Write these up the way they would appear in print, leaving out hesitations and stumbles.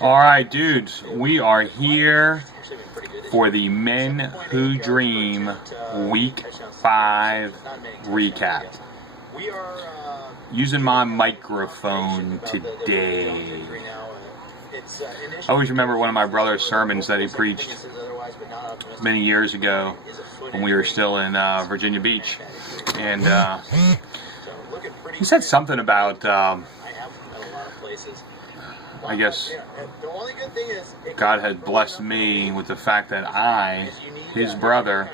All right, dudes, we are here for the Men Who Dream Week 5 recap. Using my microphone today. I always remember one of my brother's sermons that he preached many years ago when we were still in Virginia Beach. And he said something about, I guess, God had blessed me with the fact that I, his brother,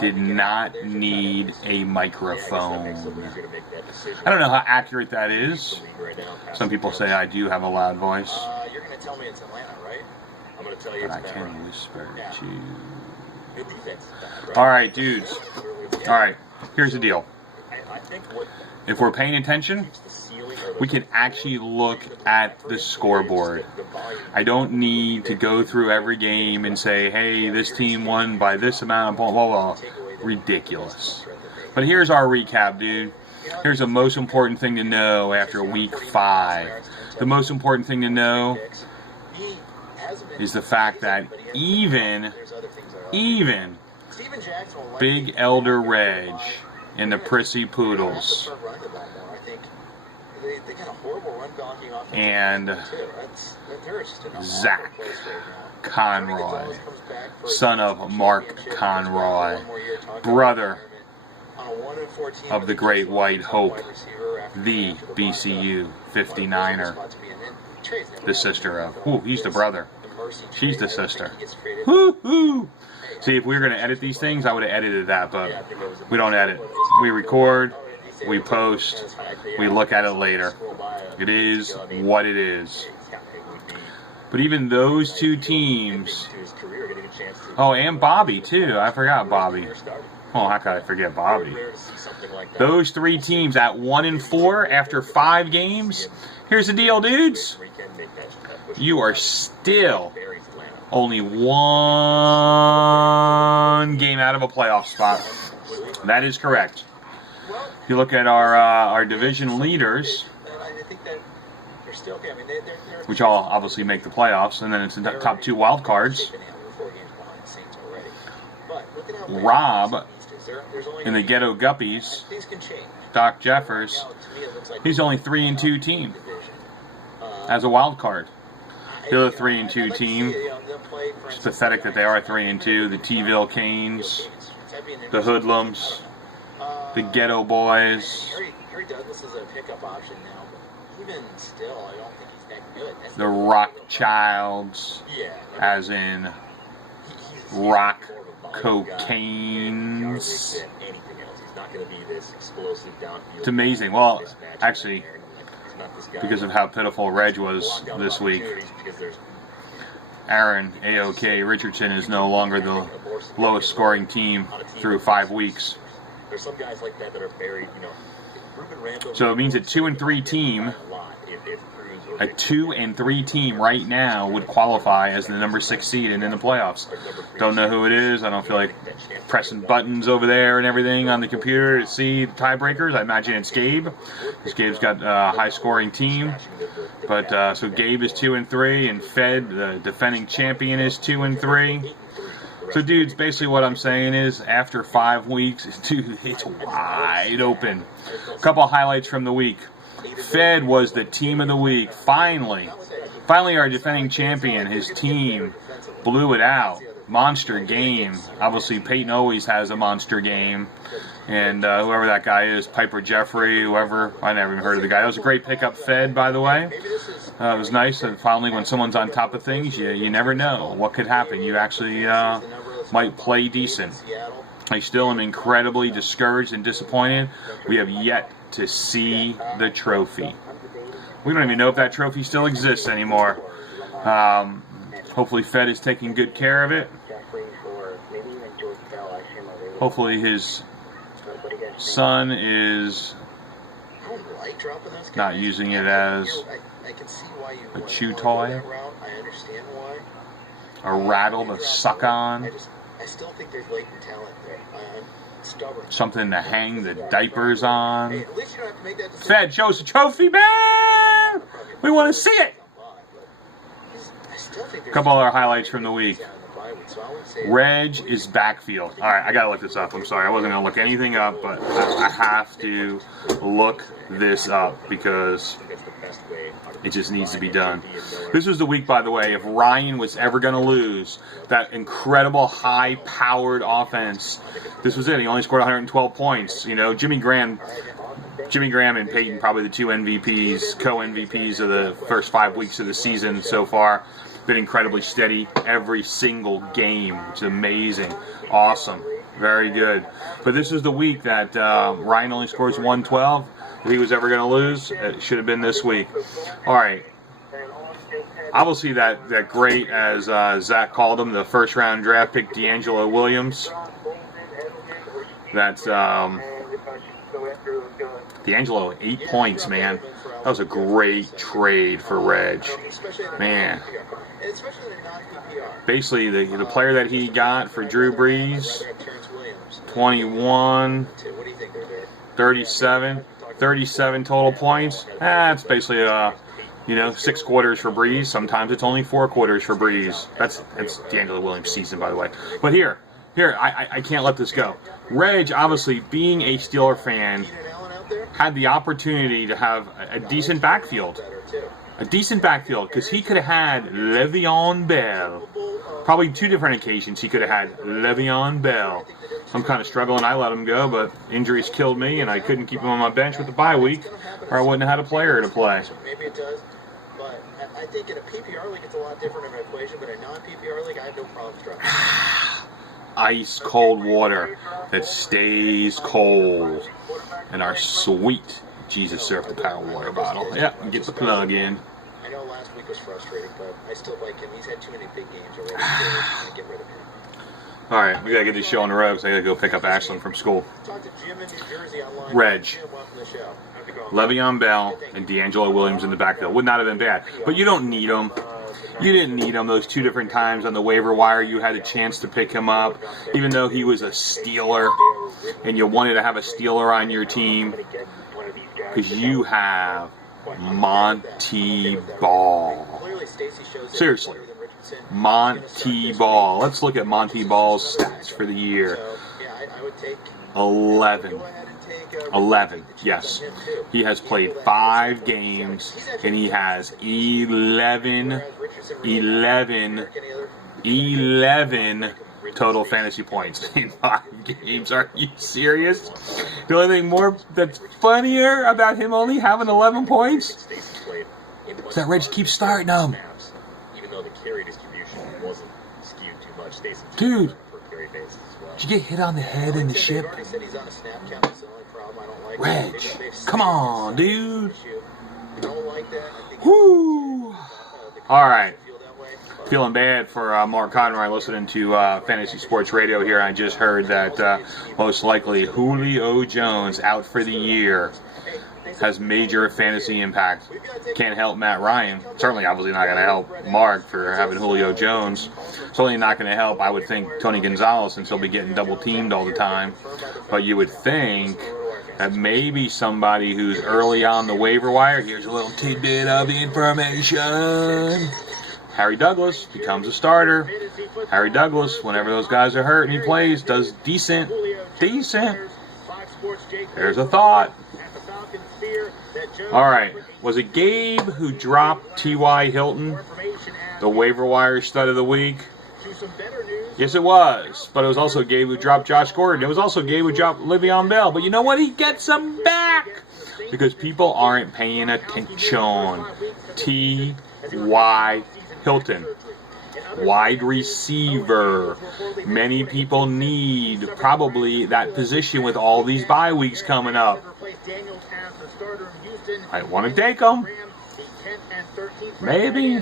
did not need a microphone. I don't know how accurate that is. Some people say I do have a loud voice. But I can whisper too. Alright, dudes. Alright, here's the deal. If we're paying attention, we can actually look at the scoreboard. I don't need to go through every game and say, hey, this team won by this amount of blah, blah, blah. Ridiculous. But here's our recap, dude. Here's the most important thing to know after week 5. The most important thing to know is the fact that even Big Elder Reg and the Prissy Poodles and Zach Conroy, son of Mark Conroy, brother of the Great White Hope, the BCU 59er, the sister of, ooh, he's the brother, she's the sister. Woo-hoo! See, if we were going to edit these things, I would have edited that, but we don't edit. We record, we post, we look at it later. It is what it is. But even those two teams, oh, and Bobby too. I forgot Bobby. Oh, how could I forget Bobby? Those three teams at 1-4 after 5 games. Here's the deal, dudes. You are still only 1 game out of a playoff spot. That is correct. If you look at our division leaders, which all obviously make the playoffs, and then it's the top 2 wild cards. Rob in the Ghetto Guppies, Doc Jeffers, he's only 3-2 team as a wild card. The other 3-2 team, it's pathetic that they are 3-2. The T-ville Canes, the Hoodlums, the Ghetto Boys, the Rockchilds, as in rock cocaines. It's amazing. Well, actually, because of how pitiful Reg was this week, Aaron A.O.K. Richardson is no longer the lowest scoring team through 5 weeks. So it means a 2-3 team, a 2-3 team right now would qualify as the number 6 seed and in the playoffs. Don't know who it is. I don't feel like pressing buttons over there and everything on the computer to see the tiebreakers. I imagine it's Gabe, because Gabe's got a high-scoring team. But so Gabe is 2-3, and Fed, the defending champion, is 2-3. So, dudes, basically what I'm saying is, after 5 weeks, dude, it's wide open. A couple of highlights from the week. Fed was the team of the week. Finally, our defending champion, his team, blew it out. Monster game. Obviously, Peyton always has a monster game. And whoever that guy is, Piper Jeffrey, whoever, I never even heard of the guy. That was a great pickup, Fed, by the way. It was nice that finally when someone's on top of things, you never know what could happen. You actually might play decent. I still am incredibly discouraged and disappointed. We have yet to see the trophy. We don't even know if that trophy still exists anymore. Hopefully Fed is taking good care of it. Hopefully his son is not using it as a chew toy, a rattle to suck on, something to hang the diapers on. Fed, show us the trophy, man! We want to see it! A couple other highlights from the week. Reg is backfield. All right, I got to look this up. I'm sorry. I wasn't going to look anything up, but I have to look this up because it just needs to be done. This was the week, by the way, if Ryan was ever going to lose that incredible high-powered offense, this was it. He only scored 112 points. You know, Jimmy Graham and Peyton, probably the two MVPs, co-MVPs of the first 5 weeks of the season so far. Been incredibly steady every single game. It's amazing. Awesome. Very good. But this is the week that Ryan only scores 112. If he was ever going to lose, it should have been this week. All right. Obviously, that great, as Zach called him, the first-round draft pick, DeAngelo Williams. That's DeAngelo, 8 points, man. That was a great trade for Reg. Man. Basically, the player that he got for Drew Brees, 21, 37 total points. That's basically 6 quarters for Brees. Sometimes it's only 4 quarters for Brees. That's DeAngelo Williams' season, by the way. But here, I can't let this go. Reg, obviously, being a Steeler fan, had the opportunity to have a decent backfield. A decent backfield, because he could have had Le'Veon Bell. Probably 2 different occasions he could have had Le'Veon Bell. I'm kind of struggling. I let him go, but injuries killed me, and I couldn't keep him on my bench with the bye week, or I wouldn't have had a player to play. Maybe it does, but I think in a PPR league it's a lot different of an equation, but in a non-PPR league I have no problem struggling. Ice cold water that stays cold. And our sweet Jesus Surf the Power water bottle. Yeah, get the plug in. I know last week was frustrating, but I still like him. He's had too many big games already. Get rid of him. All right, we got to get this show on the road, so I got to go pick up Ashlyn from school. Reg, Le'Veon Bell, and DeAngelo Williams in the backfield. Would not have been bad. But you don't need them. You didn't need him those 2 different times on the waiver wire. You had a chance to pick him up, even though he was a Steeler, and you wanted to have a Steeler on your team, because you have Monty Ball. Seriously, Monty Ball. Let's look at Monty Ball's stats for the year. 11, yes. He has played 5 games, and he has 11 total fantasy points in 5 games. Are you serious? The only thing more that's funnier about him only having 11 points is that Reg keeps starting him. Dude, did you get hit on the head in the ship? Reg, come on, dude. Woo! All right. Feeling bad for Mark Conroy listening to Fantasy Sports Radio here. I just heard that most likely Julio Jones out for the year. Has major fantasy impact. Can't help Matt Ryan. Certainly, obviously not going to help Mark for having Julio Jones. Certainly not going to help, I would think, Tony Gonzalez, since he'll be getting double-teamed all the time. But you would think that maybe somebody who's early on the waiver wire, here's a little tidbit of information. Harry Douglas becomes a starter. Harry Douglas, whenever those guys are hurt and he plays, does decent. There's a thought. All right. Was it Gabe who dropped T.Y. Hilton, the waiver wire stud of the week? Yes, it was. But it was also Gabe who dropped Josh Gordon. It was also Gabe who dropped Le'Veon Bell. But you know what? He gets them back because people aren't paying attention. T.Y. Hilton, wide receiver. Many people need probably that position with all these bye weeks coming up. I want to take them. Maybe.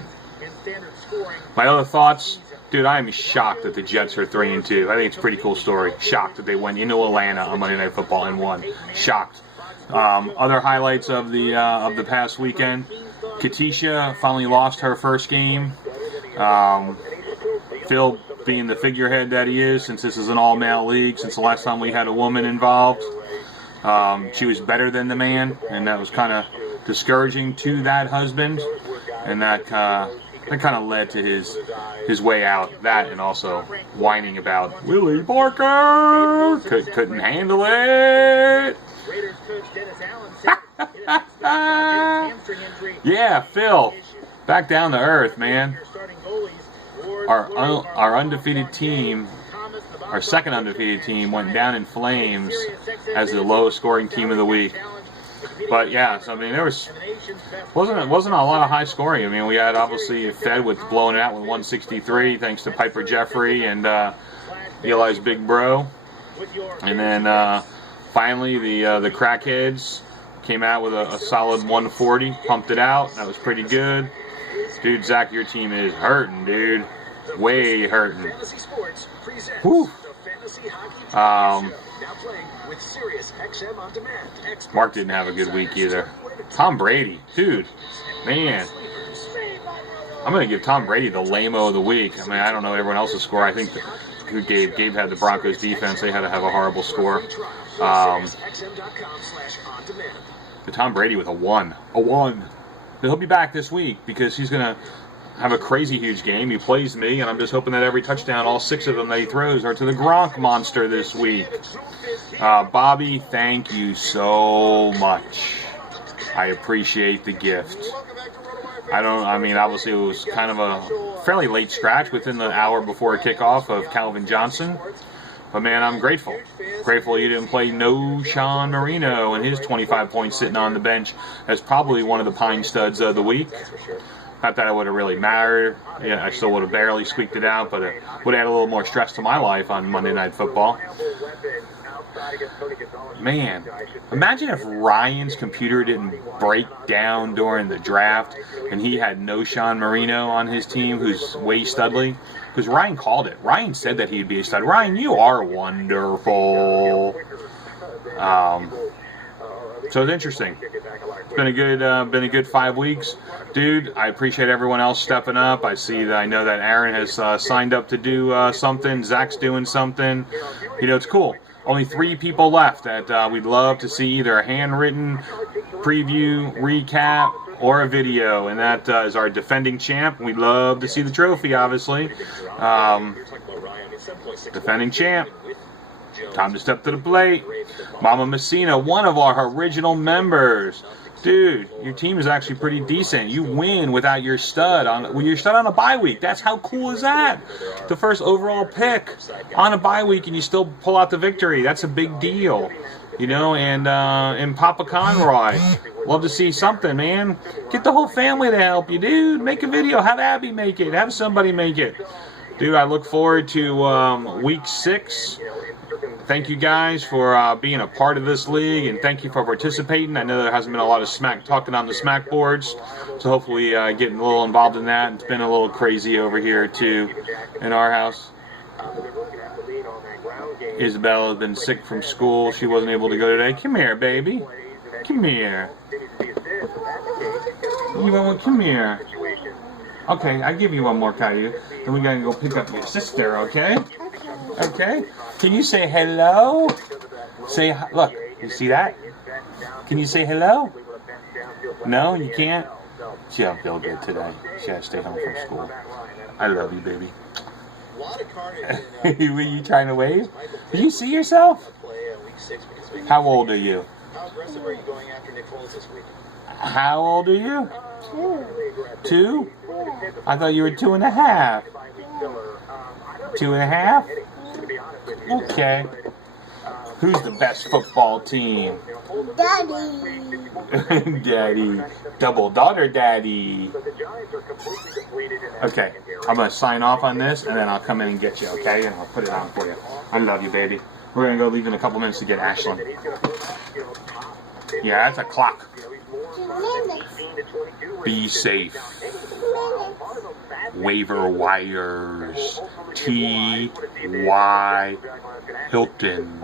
My other thoughts, dude, I am shocked that the Jets are 3-2. I think it's a pretty cool story. Shocked that they went into Atlanta on Monday Night Football and won. Shocked. Other highlights of the past weekend. Katisha finally lost her first game. Phil, being the figurehead that he is, since this is an all-male league, since the last time we had a woman involved, she was better than the man, and that was kind of discouraging to that husband, and that that kind of led to his way out. That and also whining about Willie Barker couldn't handle it. Yeah, Phil, back down to earth, man. Our undefeated team, our second undefeated team, went down in flames as the lowest scoring team of the week. But yeah, so I mean, there wasn't a lot of high scoring. I mean, we had obviously Fed with blowing it out with 163 thanks to Piper Jeffrey and Eli's big bro, and then finally the crackheads came out with a solid 140, pumped it out. That was pretty good, dude. Zach, your team is hurting, dude, way hurting. Whew. Mark didn't have a good week either. Tom Brady, dude, man. I'm going to give Tom Brady the lame-o of the week. I mean, I don't know everyone else's score. I think who Gabe had the Broncos defense. They had to have a horrible score. The Tom Brady with a 1. A 1. He'll be back this week because he's going to have a crazy huge game. He plays me, and I'm just hoping that every touchdown, all 6 of them that he throws, are to the Gronk monster this week. Bobby, thank you so much. I appreciate the gift. I mean, obviously it was kind of a fairly late scratch within the hour before kickoff of Calvin Johnson. But man, I'm grateful. Grateful you didn't play no Sean Marino and his 25 points sitting on the bench as probably one of the Pine studs of the week. Not that it would have really mattered. Yeah, I still would have barely squeaked it out, but it would add a little more stress to my life on Monday Night Football. Man, imagine if Ryan's computer didn't break down during the draft and he had no Sean Marino on his team, who's way studly. Because Ryan called it. Ryan said that he'd be a stud. Ryan, you are wonderful. So it's interesting. It's been a good 5 weeks, dude. I appreciate everyone else stepping up. I know that Aaron has signed up to do something. Zach's doing something. You know, it's cool. Only 3 people left that we'd love to see either a handwritten preview, recap, or a video, and that is our defending champ. We'd love to see the trophy, obviously. Defending champ. Time to step to the plate. Mama Messina, one of our original members. Dude, your team is actually pretty decent. You win without your stud on a bye week. That's how cool is that? The first overall pick on a bye week, and you still pull out the victory. That's a big deal, you know. And Papa Conroy, love to see something, man. Get the whole family to help you, dude. Make a video. Have Abby make it. Have somebody make it, dude. I look forward to week 6. Thank you guys for being a part of this league, and thank you for participating. I know there hasn't been a lot of smack talking on the smack boards, so hopefully getting a little involved in that. It's been a little crazy over here too in our house. Isabella has been sick from school. She wasn't able to go today. Come here, baby. Come here. Come here. Okay, I give you one more, Caillou. Then we gotta go pick up your sister, okay? Okay? Can you say hello? Look, you see that? Can you say hello? No, you can't? She don't feel good today. She has to stay home from school. I love you, baby. Were you trying to wave? Did you see yourself? How old are you? How old are you? 2? I thought you were 2.5. 2.5? Okay. Who's the best football team? Daddy. Daddy. Double daughter daddy. Okay. I'm going to sign off on this, and then I'll come in and get you, okay? And I'll put it on for you. I love you, baby. We're going to go leave in a couple minutes to get Ashlyn. Yeah, that's a clock. Be safe. Waiver wires. T.Y. Hilton.